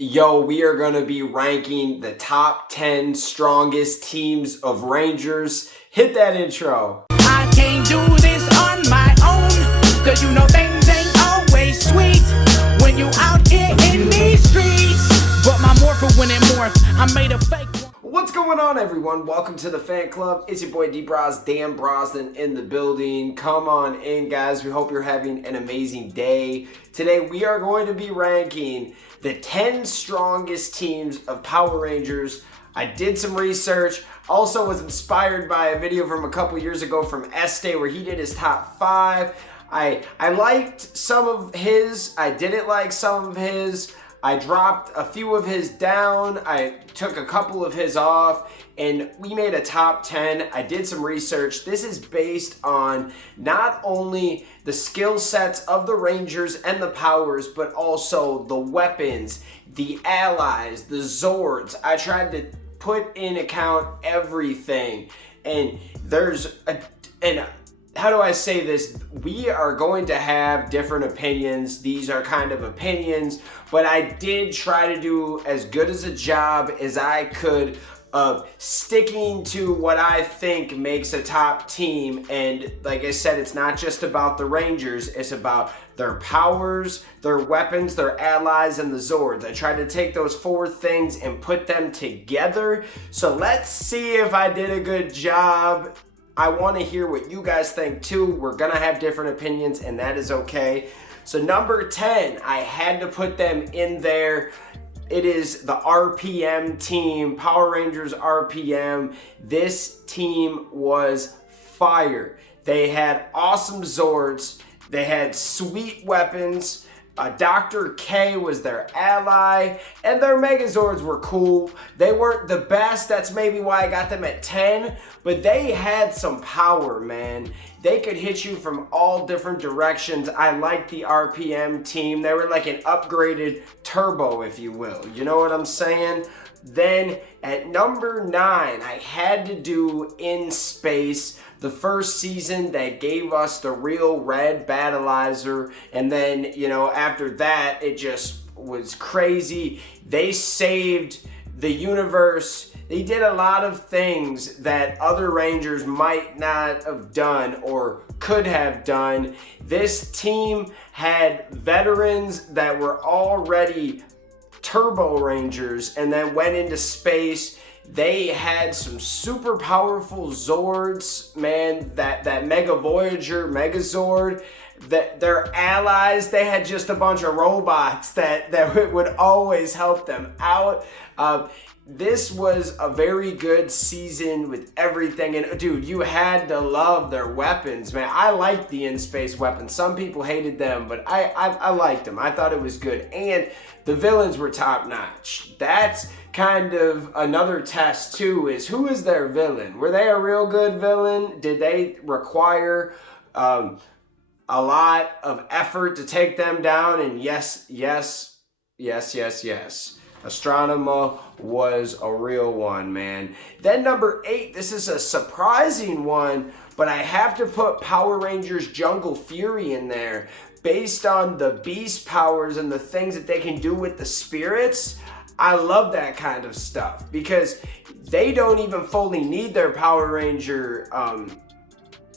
Yo, we are going to be ranking the top 10 strongest teams of Rangers. Hit that intro. I can't do this on my own, cause you know things ain't always sweet when you out here in these streets. But my morpher when it morphed, I made a fake one. What's going on, everyone? Welcome to the fan club. It's your boy D-Bros, Dan Brosnan in the building. Come on in, guys. We hope you're having an amazing day. Today, we are going to be ranking the 10 strongest teams of Power Rangers. I did some research. Also was inspired by a video from a couple years ago from Este where he did his top 5. I liked some of his. I didn't like some of his. I dropped a few of his down. I took a couple of his off, and we made a top 10. I did some research. This is based on not only the skill sets of the Rangers and the Powers, but also the weapons, the allies, the Zords. I tried to put in account everything, and how do I say this? We are going to have different opinions. These are kind of opinions, but I did try to do as good as a job as I could of sticking to what I think makes a top team. And like I said, it's not just about the Rangers, it's about their powers, their weapons, their allies, and the Zords. I tried to take those 4 things and put them together. So let's see if I did a good job. I want to hear what you guys think too. We're going to have different opinions, and that is okay. So number 10, I had to put them in there. It is the RPM team, Power Rangers RPM. This team was fire. They had awesome Zords. They had sweet weapons. Dr. K was their ally, and their Megazords were cool. They weren't the best. That's maybe why I got them at 10, but they had some power, man. They could hit you from all different directions. I like the RPM team. They were like an upgraded Turbo, if you will. You know what I'm saying? Then at number 9, I had to do In Space, the first season that gave us the real red battleizer. And then, after that, it just was crazy. They saved the universe. They did a lot of things that other Rangers might not have done or could have done. This team had veterans that were already Turbo Rangers and then went into space. They had some super powerful Zords, man. That Mega Voyager, Megazord, that their allies, they had just a bunch of robots that would always help them out. This was a very good season with everything. And dude, you had to love their weapons, man. I liked the in-space weapons. Some people hated them, but I liked them. I thought it was good. And the villains were top-notch. That's kind of another test too, is who is their villain? Were they a real good villain? Did they require a lot of effort to take them down? And yes. Astronema was a real one, man. Then number 8, this is a surprising one, but I have to put Power Rangers Jungle Fury in there. Based on the beast powers and the things that they can do with the spirits, I love that kind of stuff because they don't even fully need their Power Ranger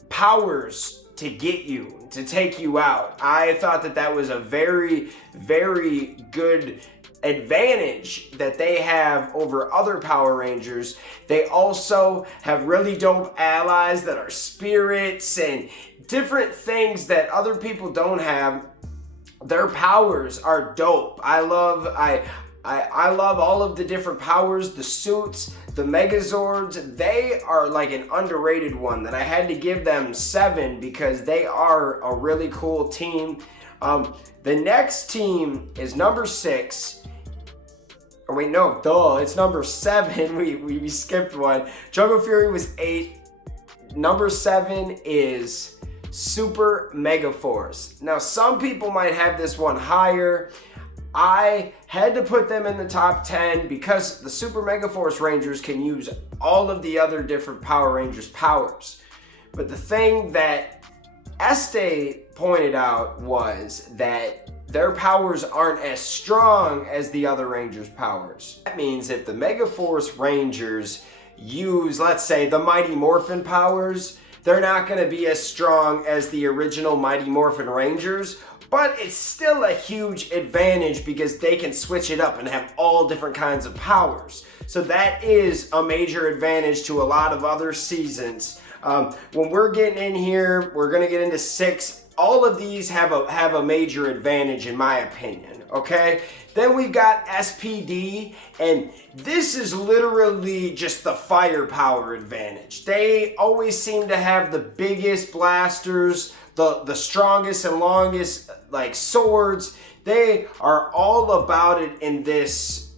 powers to get you, to take you out. I thought that was a very, very good advantage that they have over other Power Rangers. They also have really dope allies that are spirits and different things that other people don't have. Their powers are dope. I love all of the different powers, the suits, the Megazords. They are like an underrated one that I had to give them 7 because they are a really cool team. The next team is number 6. Oh wait, no, it's number 7. We skipped one. Jungle Fury was 8. Number 7 is Super Megaforce. Now, some people might have this one higher. I had to put them in the top 10 because the Super Megaforce Rangers can use all of the other different Power Rangers powers. But the thing that Este pointed out was that their powers aren't as strong as the other Rangers' powers. That means if the Megaforce Rangers use, let's say, the Mighty Morphin powers, they're not going to be as strong as the original Mighty Morphin Rangers, but it's still a huge advantage because they can switch it up and have all different kinds of powers. So that is a major advantage to a lot of other seasons. When we're getting in here, we're going to get into 6. All of these have a major advantage in my opinion, okay? Then we've got SPD, and this is literally just the firepower advantage. They always seem to have the biggest blasters, the strongest and longest like swords. They are all about it in this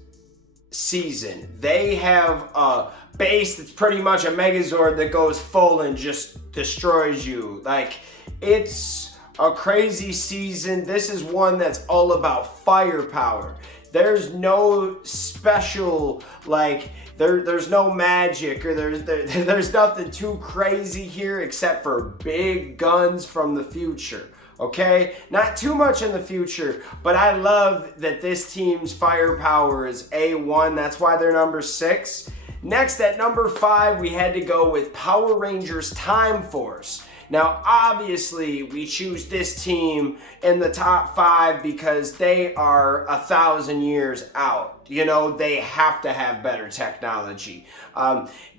season. They have a base that's pretty much a Megazord that goes full and just destroys you. Like, it's a crazy season. This is one that's all about firepower. There's no special, like, there's no magic or there's nothing too crazy here except for big guns from the future. Okay, not too much in the future, but I love that this team's firepower is A1. That's why they're number 6. Next, at number 5, we had to go with Power Rangers Time Force. Now, obviously, we choose this team in the top 5 because they are 1,000 years out. You know, they have to have better technology.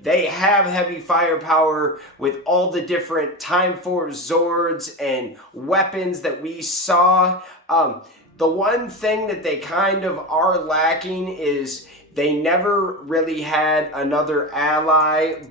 They have heavy firepower with all the different Time Force Zords and weapons that we saw. The one thing that they kind of are lacking is they never really had another ally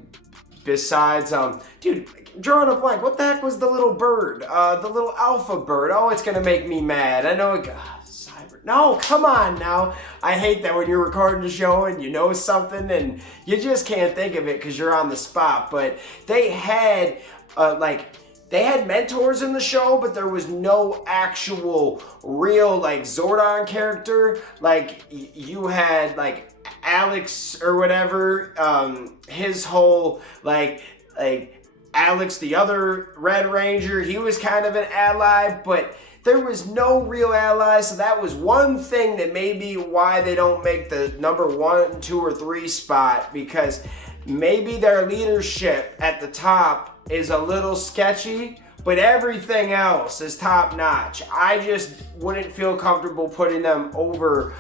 besides, dude, drawing a blank. What the heck was the little bird? The little alpha bird. Oh, it's gonna make me mad. I know it. Cyber. No, come on now. I hate that when you're recording the show and you know something and you just can't think of it because you're on the spot. But they had they had mentors in the show, but there was no actual real like Zordon character. Like you had like Alex or whatever. His whole like Alex, the other Red Ranger, he was kind of an ally, but there was no real ally, so that was one thing that may be why they don't make the number 1, 2, or 3 spot, because maybe their leadership at the top is a little sketchy, but everything else is top notch. I just wouldn't feel comfortable putting them over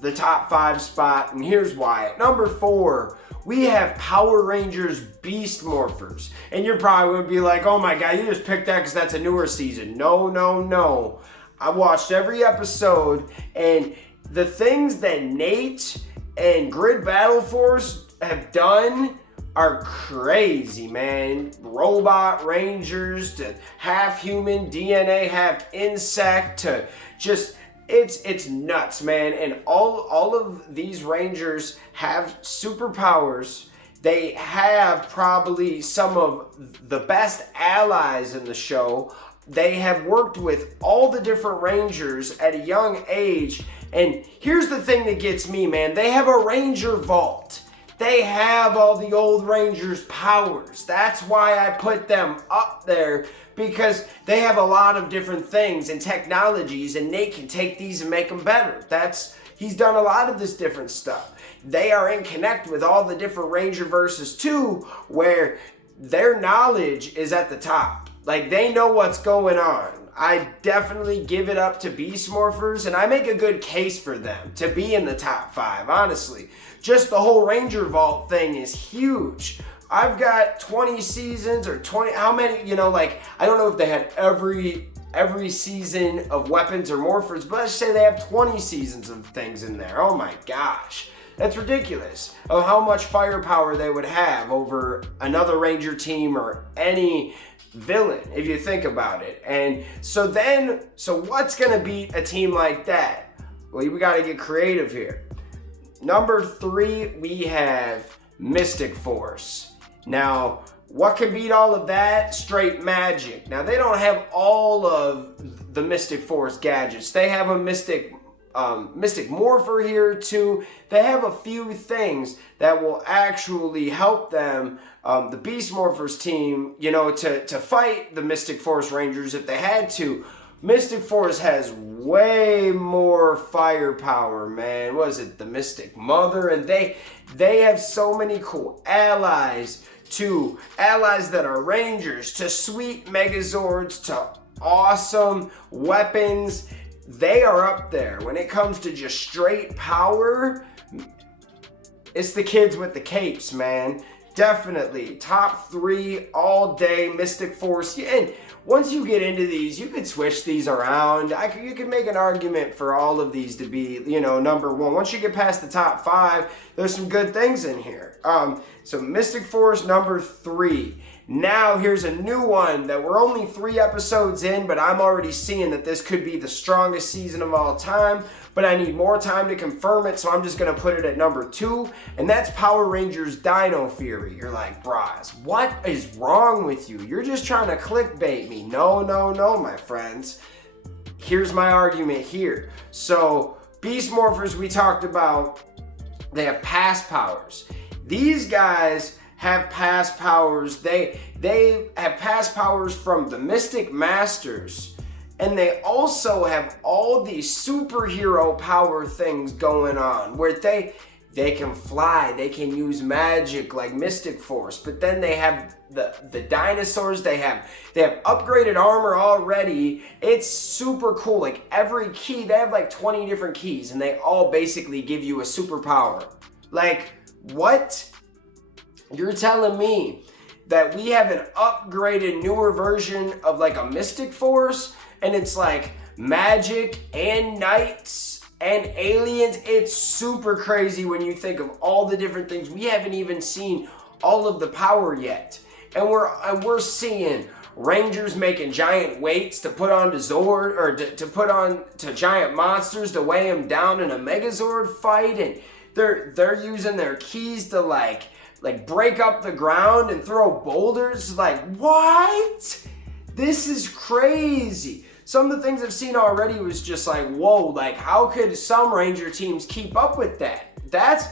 the top 5 spot, and here's why. At number 4, we have Power Rangers Beast Morphers. And you're probably going to be like, oh my god, you just picked that because that's a newer season. No. I watched every episode, and the things that Nate and Grid Battle Force have done are crazy, man. Robot Rangers to half human DNA, half insect to just... It's nuts, man. And all of these Rangers have superpowers. They have probably some of the best allies in the show. They have worked with all the different Rangers at a young age. And here's the thing that gets me, man. They have a Ranger Vault. They have all the old Rangers' powers. That's why I put them up there, because they have a lot of different things and technologies, and Nate can take these and make them better. He's done a lot of this different stuff. They are in connect with all the different Ranger verses too, where their knowledge is at the top. Like, they know what's going on. I definitely give it up to Beast Morphers, and I make a good case for them to be in the top 5, honestly. Just the whole Ranger Vault thing is huge. I've got 20 seasons or 20, how many, like, I don't know if they had every season of weapons or morphers, but let's say they have 20 seasons of things in there. Oh my gosh. That's ridiculous of how much firepower they would have over another Ranger team or any villain, if you think about it. And so what's going to beat a team like that? Well, we got to get creative here. Number 3, we have Mystic Force. Now, what can beat all of that? Straight magic. Now, they don't have all of the Mystic Force gadgets. They have a Mystic Morpher here too. They have a few things that will actually help them, the Beast Morphers team, to fight the Mystic Force Rangers if they had to. Mystic Force has way more firepower, man. What is it? The Mystic Mother, and they have so many cool allies, to allies that are Rangers, to sweet Megazords, to awesome weapons. They are up there. When it comes to just straight power, it's the kids with the capes, man. Definitely. Top 3 all day, Mystic Force. And once you get into these, you could switch these around. You could make an argument for all of these to be, number 1. Once you get past the top 5, there's some good things in here. So Mystic Force number 3. Now here's a new one that we're only 3 episodes in, but I'm already seeing that this could be the strongest season of all time. But I need more time to confirm it, so I'm just gonna put it at number 2, and that's Power Rangers Dino Fury. You're like, Braz, what is wrong with you? You're just trying to clickbait me. No, my friends. Here's my argument here. So Beast Morphers, we talked about, they have past powers. These guys have past powers. They have past powers from the Mystic Masters. And they also have all these superhero power things going on where they can fly, they can use magic like Mystic Force, but then they have the dinosaurs, they have upgraded armor already. It's super cool. Like every key, they have like 20 different keys and they all basically give you a superpower. Like, what? You're telling me that we have an upgraded, newer version of like a Mystic Force, and it's like magic and knights and aliens? It's super crazy when you think of all the different things. We haven't even seen all of the power yet. And we're seeing Rangers making giant weights to put on to Zord, or to put on to giant monsters to weigh them down in a Megazord fight, and they're using their keys to like break up the ground and throw boulders. Like, what? This is crazy. Some of the things I've seen already was just like, whoa, like how could some Ranger teams keep up with that? That's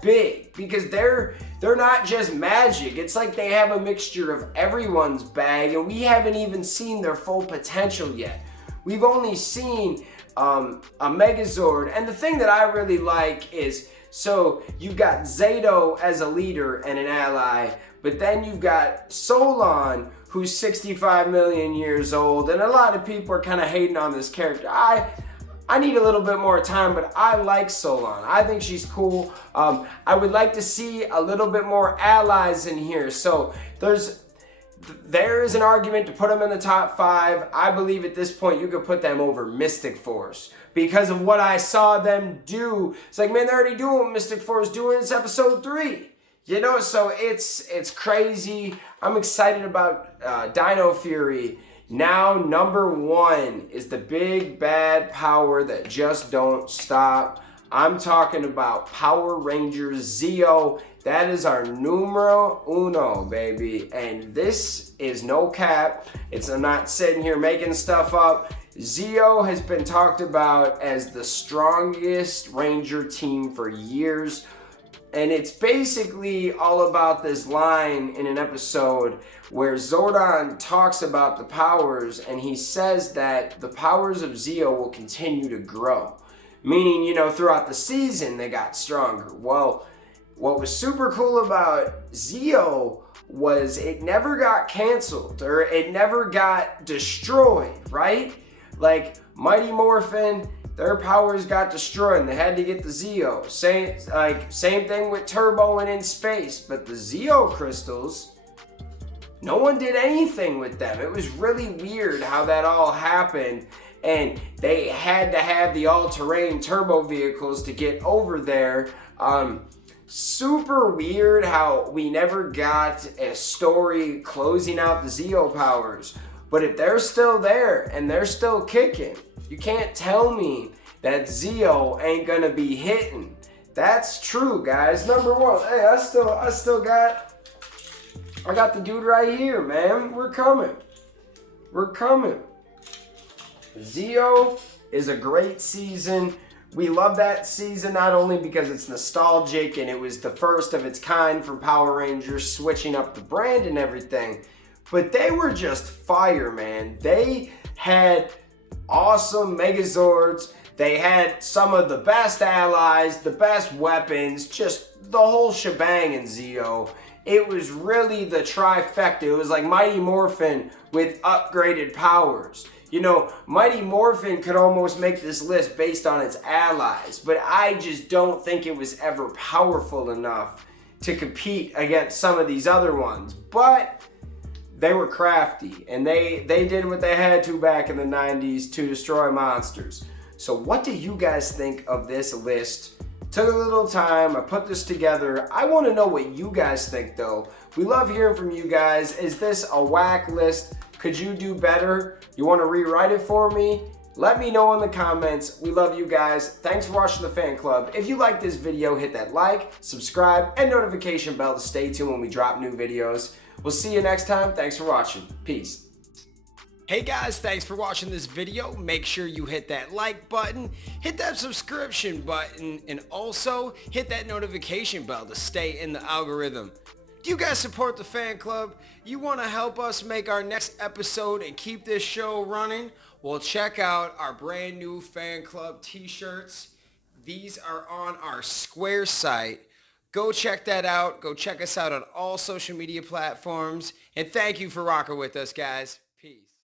big, because they're not just magic. It's like they have a mixture of everyone's bag, and we haven't even seen their full potential yet. We've only seen a Megazord, and the thing that I really like is, so you've got Zato as a leader and an ally, but then you've got Solon, who's 65 million years old, and a lot of people are kind of hating on this character. I need a little bit more time, but I like Solon. I think she's cool. I would like to see a little bit more allies in here. So there is an argument to put them in the top 5. I believe at this point you could put them over Mystic Force because of what I saw them do. It's like, man, they're already doing what Mystic Force doing. It's episode 3. So it's crazy. I'm excited about Dino Fury. Now, number 1 is the big bad power that just don't stop. I'm talking about Power Rangers Zeo. That is our numero uno, baby. And this is no cap. I'm not sitting here making stuff up. Zeo has been talked about as the strongest Ranger team for years. And it's basically all about this line in an episode where Zordon talks about the powers, and he says that the powers of Zeo will continue to grow. Meaning, throughout the season, they got stronger. Well, what was super cool about Zeo was it never got canceled, or it never got destroyed, right? Like Mighty Morphin, their powers got destroyed and they had to get the Zeo. Same thing with Turbo and In Space. But the Zeo crystals, no one did anything with them. It was really weird how that all happened. And they had to have the all-terrain turbo vehicles to get over there. Super weird how we never got a story closing out the Zeo powers. But if they're still there and they're still kicking, you can't tell me that Zeo ain't gonna be hitting. That's true, guys. Number 1. Hey, I got the dude right here, man. We're coming. Zeo is a great season. We love that season not only because it's nostalgic and it was the first of its kind for Power Rangers, switching up the brand and everything, but they were just fire, man. They had awesome Megazords. They had some of the best allies, the best weapons, just the whole shebang in Zeo. It was really the trifecta. It was like Mighty Morphin with upgraded powers. You know, Mighty Morphin could almost make this list based on its allies, but I just don't think it was ever powerful enough to compete against some of these other ones. But they were crafty, and they did what they had to back in the 90s to destroy monsters. So what do you guys think of this list? Took a little time, I put this together. I want to know what you guys think though. We love hearing from you guys. Is this a whack list? Could you do better? You want to rewrite it for me? Let me know in the comments. We love you guys. Thanks for watching the fan club. If you like this video, hit that like, subscribe, and notification bell to stay tuned when we drop new videos. We'll see you next time. Thanks for watching. Peace. Hey guys, thanks for watching this video. Make sure you hit that like button, hit that subscription button, and also hit that notification bell to stay in the algorithm. Do you guys support the fan club? You want to help us make our next episode and keep this show running? Well, check out our brand new fan club t-shirts. These are on our Square site. Go check that out. Go check us out on all social media platforms. And thank you for rocking with us, guys. Peace.